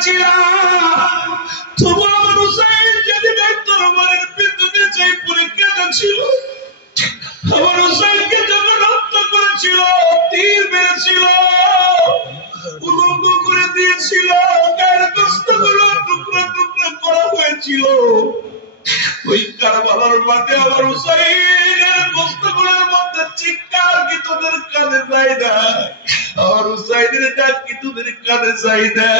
করেছিলাম, তবু আমার হুসাইন যেদিন দরবারের ভিতরে যে পরীক্ষাটা ছিল, আমার হুসাইনকে যখন হত্যা করেছিল, তীর মেরেছিল, উলঙ্গ করে দিয়েছিল, গায়ের গোশতগুলো টুকরা টুকরা করা হয়েছিল, ওই কারবালার মাঠে আমার হুসাইনের গোশতগুলোর মধ্যে চিৎকার কি তোদের কানে যায় না? আমার হুসাইনের ডাক কি তোদের কানে যায় না?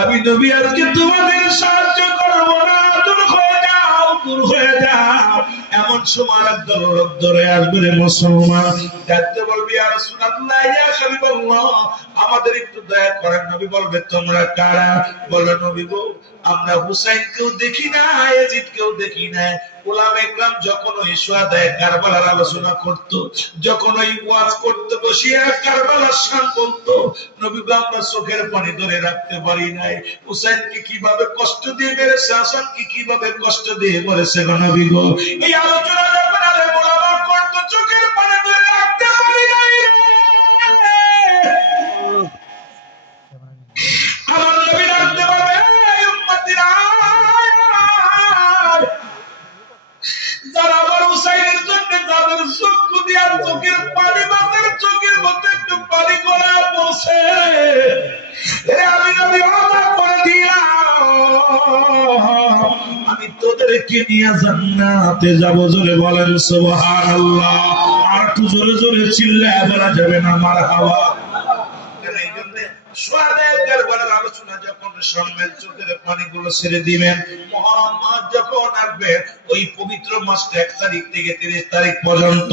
আমি নবী আজকে তোমাদের সাহায্য করবো না, দূর হয়ে যাও, দূর হয়ে যাও। এমন সময় একদল লোক ধরে আসবে রে মুসলমান, ডাকতে বলবি ইয়া রাসূলুল্লাহ, ইয়া হাবিবাল্লাহ, আমাদের একটু দয়া করেন। নবী বলবে তোমরা কারা? বলে নবী গো, আমরা হুসাইনকেও দেখি না, ইয়াজিদকেও দেখি না। উলামা ইকরাম যখন ওই শুহাদায়ে কারবালার আলোচনা করত, যখন ওই ওয়াজ করতে বসিয়া কারবালার শান বলতো, নবী গো আমরা চোখের পানি ধরে রাখতে পারি নাই। হুসাইনকে কিভাবে কষ্ট দিয়ে মেরেছে, হাসানকে কিভাবে কষ্ট দিয়ে মরেছে গো নবী গো। এই আলোচনা যখন আলেম ওলামা করত, চোখের পানি ধরে রাখতে পারি নাই। আমার নবী রাখতে পারবে উম্মতিরা, যারা আমার হুসাইনের জন্য যাদের চক্ষু দিয়া চোখের পানি, মাথার চোখের মধ্যে একটু পানি গলা পড়ছে, আমি নবী ওয়াদা করে দিলাম আমি তোদেরকে নিয়ে জান্নাতে যাব। জোরে বলেন সুবহানাল্লাহ। আর একটু জোরে জোরে চিল্লায় বলা যাবে না মারহাবা। আলোচনা যখন শুনবেন, চোখের পানিগুলো ছেড়ে দিবেন। মুহররম মাস যখন আসবে, ওই পবিত্র মাসটা 1 তারিখ থেকে 30 তারিখ পর্যন্ত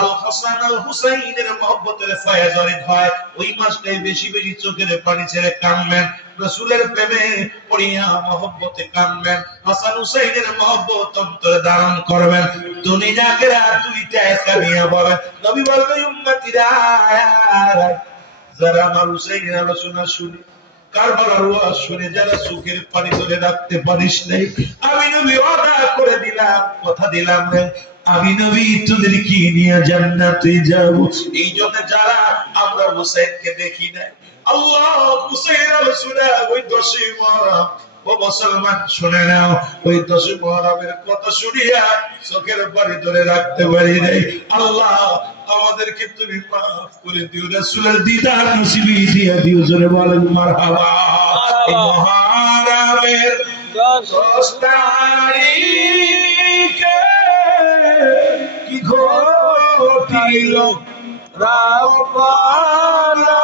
আল হাসান আল হুসাইনের মহব্বতের ফয়েজ অরিদ হয়। ওই মাসটাই বেশি বেশি চোখের পানি ছেড়ে কাঁদবেন, রাসূলের প্রেমে পড়িয়া মহব্বতে কাঁদবেন, হাসান হুসাইনের মহব্বত অন্তরে ধারণ করবেন। দুনিয়া আখিরাত দুইটা কামিয়া বলে। নবী বলবেন উম্মতিরা, যারা আমার হুসাইনের আলোচনা শুনে, কারবালার ওয়াজ শুনে যারা চোখের পানি ধরে রাখতে পারিস নাই, আমি নবী ওয়াদা করে দিলাম, কথা দিলাম রে, আমি নবী তোদেরকে নিয়ে জান্নাতে যাব। এই জন্য যারা আমরা হুসাইনকে দেখি নাই, আল্লাহ হুসাইনের আলোচনা ওই 10 মুহররম, ও মুসলমান শুনে নাও, ওই 10 মুহররমের কথা শুনিয়া চোখের পানি ধরে রাখতে পারি নাই। আল্লাহ আমাদেরকে তুমি মাফ করে দিও, রাসূলের দিদার নসিব দিয়া দিও। জোরে বলেন মারহাবা। এই মুহররমের 10 তারিখে কি ঘটিল রাওয়ালা